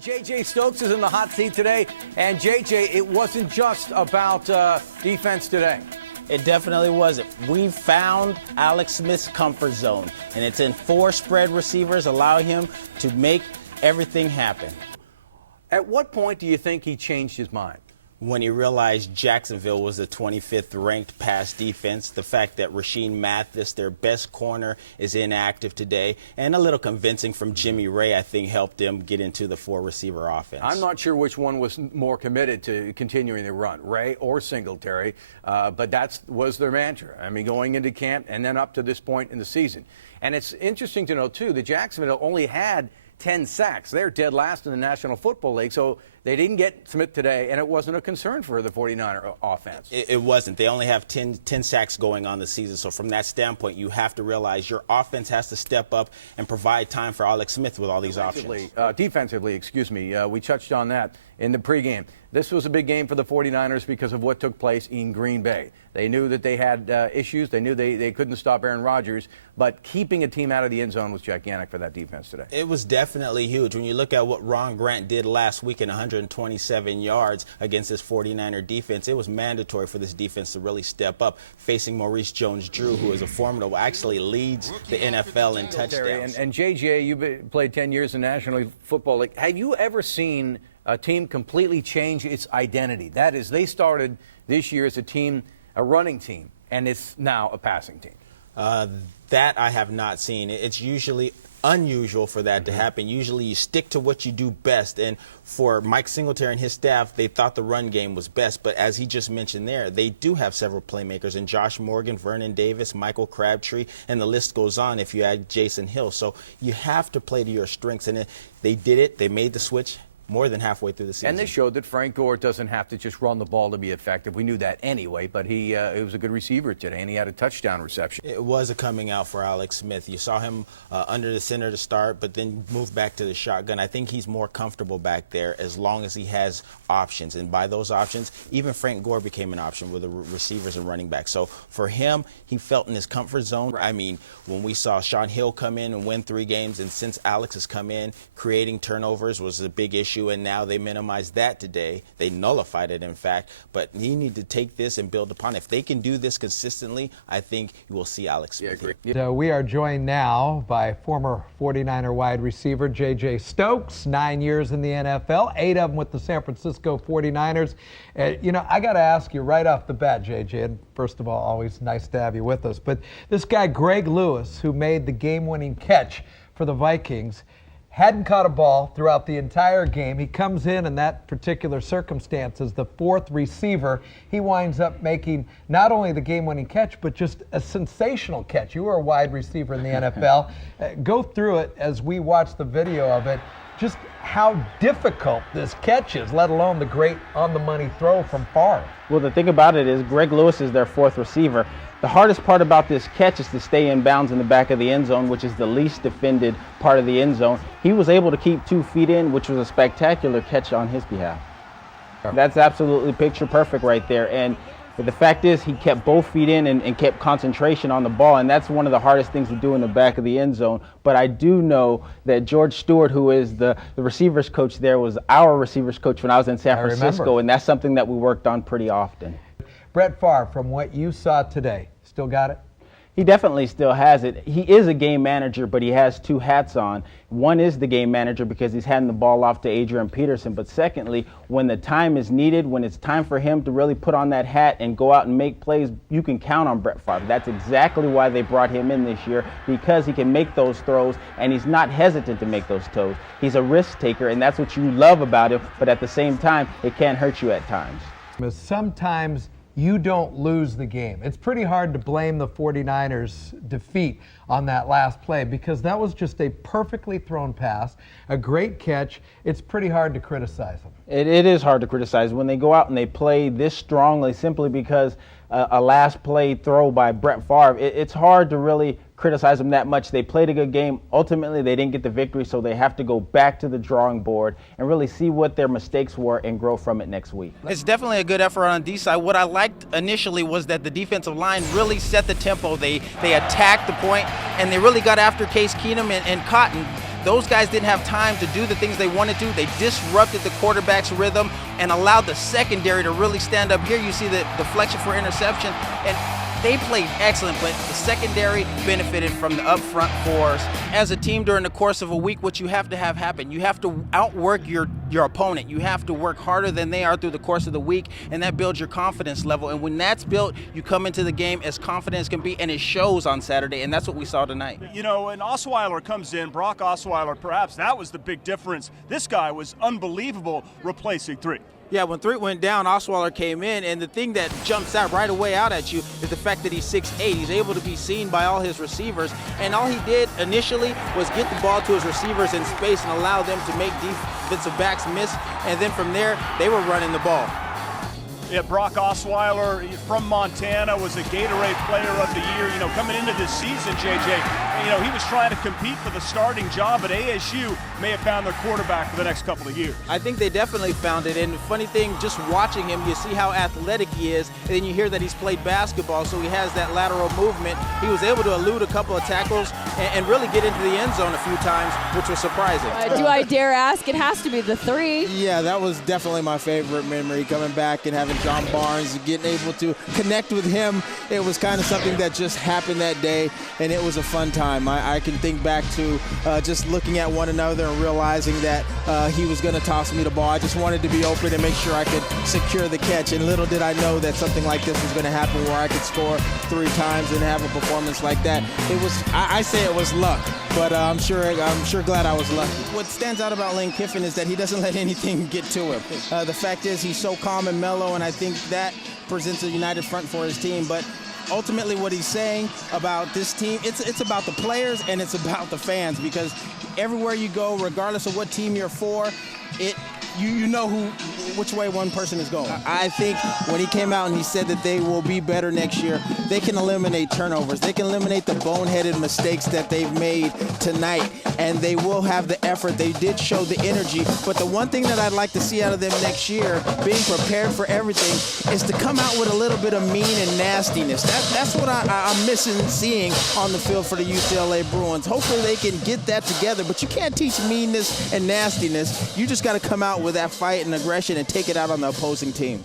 J.J. Stokes is in the hot seat today. And, J.J., it wasn't just about defense today. It definitely wasn't. We found Alex Smith's comfort zone, and it's in 4 spread receivers, allowing him to make everything happen. At what point do you think he changed his mind? When he realized Jacksonville was the 25th ranked pass defense, the fact that Rasheed Mathis, their best corner, is inactive today, and a little convincing from Jimmy Ray, I think, helped them get into the 4-receiver offense. I'm not sure which one was more committed to continuing the run, Ray or Singletary, but that was their mantra. I mean, going into camp and then up to this point in the season. And it's interesting to know, too, that Jacksonville only had 10 sacks. They're dead last in the National Football League, so they didn't get Smith today, and it wasn't a concern for the 49er offense. It wasn't. They only have 10 sacks going on the season, so from that standpoint, you have to realize your offense has to step up and provide time for Alex Smith with all these options. Defensively, we touched on that in the pregame. This was a big game for the 49ers because of what took place in Green Bay. They knew that they had issues. They knew they couldn't stop Aaron Rodgers, but keeping a team out of the end zone was gigantic for that defense today. It was definitely huge. When you look at what Ron Grant did last week in 127 yards against this 49er defense, it was mandatory for this defense to really step up, facing Maurice Jones-Drew, who is a formidable, actually leads the NFL in touchdowns. And JJ, you've played 10 years in National Football League. Have you ever seen a team completely change its identity? That is, they started this year as a team, a running team, and it's now a passing team. That I have not seen. It's usually unusual for that to happen. Usually you stick to what you do best, and for Mike Singletary and his staff, they thought the run game was best, but as he just mentioned there, they do have several playmakers, and Josh Morgan, Vernon Davis, Michael Crabtree, and the list goes on if you add Jason Hill. So you have to play to your strengths, and they did it. They made the switch more than halfway through the season. And they showed that Frank Gore doesn't have to just run the ball to be effective. We knew that anyway, but he was a good receiver today, and he had a touchdown reception. It was a coming out for Alex Smith. You saw him under the center to start, but then move back to the shotgun. I think he's more comfortable back there as long as he has options. And by those options, even Frank Gore became an option with the receivers and running backs. So for him, he felt in his comfort zone. I mean, when we saw Sean Hill come in and win 3 games, and since Alex has come in, creating turnovers was a big issue. And now they minimized that today. They nullified it, in fact. But you need to take this and build upon it. If they can do this consistently, I think you will see Alex Smith. So we are joined now by former 49er wide receiver J.J. Stokes, 9 years in the NFL, 8 of them with the San Francisco 49ers. I got to ask you right off the bat, J.J., and first of all, always nice to have you with us, but this guy, Greg Lewis, who made the game-winning catch for the Vikings, hadn't caught a ball throughout the entire game. He comes in that particular circumstance as the 4th receiver. He winds up making not only the game-winning catch, but just a sensational catch. You were a wide receiver in the NFL. Go through it as we watch the video of it, just how difficult this catch is, let alone the great on-the-money throw from Favre. Well, the thing about it is Greg Lewis is their 4th receiver. The hardest part about this catch is to stay in bounds in the back of the end zone, which is the least defended part of the end zone. He was able to keep 2 feet in, which was a spectacular catch on his behalf. That's absolutely picture perfect right there. And the fact is he kept both feet in and kept concentration on the ball, and that's one of the hardest things to do in the back of the end zone. But I do know that George Stewart, who is the receivers coach there, was our receivers coach when I was in San Francisco, and that's something that we worked on pretty often. Brett Favre, from what you saw today, still got it? He definitely still has it. He is a game manager, but he has 2 hats on. One is the game manager because he's handing the ball off to Adrian Peterson. But secondly, when the time is needed, when it's time for him to really put on that hat and go out and make plays, you can count on Brett Favre. That's exactly why they brought him in this year, because he can make those throws, and he's not hesitant to make those throws. He's a risk taker, and that's what you love about him. But at the same time, it can hurt you at times. Sometimes you don't lose the game. It's pretty hard to blame the 49ers' defeat on that last play because that was just a perfectly thrown pass, a great catch. It's pretty hard to criticize them. It is hard to criticize when they go out and they play this strongly simply because a last play throw by Brett Favre. It's hard to really criticize them that much. They played a good game. Ultimately, they didn't get the victory, so they have to go back to the drawing board and really see what their mistakes were and grow from it next week. It's definitely a good effort on D side. What I liked initially was that the defensive line really set the tempo. They attacked the point, and they really got after Case Keenum and Cotton. those guys didn't have time to do the things they wanted to. They disrupted the quarterback's rhythm and allowed the secondary to really stand up. Here you see the deflection for interception, and they played excellent, but the secondary benefited from the upfront force. As a team during the course of a week, what you have to have happen, you have to outwork your opponent. You have to work harder than they are through the course of the week, and that builds your confidence level. And when that's built, you come into the game as confident as can be, and it shows on Saturday, and that's what we saw tonight. You know, and Osweiler comes in, Brock Osweiler, perhaps that was the big difference. This guy was unbelievable replacing 3. Yeah, when 3 went down, Osweiler came in, and the thing that jumps out right away out at you is the fact that he's 6'8". He's able to be seen by all his receivers, and all he did initially was get the ball to his receivers in space and allow them to make defensive backs miss, and then from there, they were running the ball. Yeah, Brock Osweiler from Montana was a Gatorade Player of the Year. You know, coming into this season, JJ, you know, he was trying to compete for the starting job, but ASU may have found their quarterback for the next couple of years. I think they definitely found it, and the funny thing, just watching him, you see how athletic he is, and then you hear that he's played basketball, so he has that lateral movement. He was able to elude a couple of tackles and really get into the end zone a few times, which was surprising. Do I dare ask? It has to be the 3. Yeah, that was definitely my favorite memory, coming back and having John Barnes and getting able to connect with him. It was kind of something that just happened that day, and it was a fun time. I can think back to just looking at one another and realizing that he was going to toss me the ball. I just wanted to be open and make sure I could secure the catch, and little did I know that something like this was going to happen where I could score 3 times and have a performance like that. It was, I say it was luck, but I'm sure glad I was lucky. What stands out about Lane Kiffin is that he doesn't let anything get to him. The fact is he's so calm and mellow, and I think that presents a united front for his team. But ultimately what he's saying about this team, it's about the players and it's about the fans, because everywhere you go, regardless of what team you're for, you know which way one person is going. I think when he came out and he said that they will be better next year, they can eliminate turnovers. They can eliminate the boneheaded mistakes that they've made tonight, and they will have the effort. They did show the energy, but the one thing that I'd like to see out of them next year, being prepared for everything, is to come out with a little bit of mean and nastiness. That's what I'm missing seeing on the field for the UCLA Bruins. Hopefully they can get that together, but you can't teach meanness and nastiness. You just got to come out with that fight and aggression and take it out on the opposing team.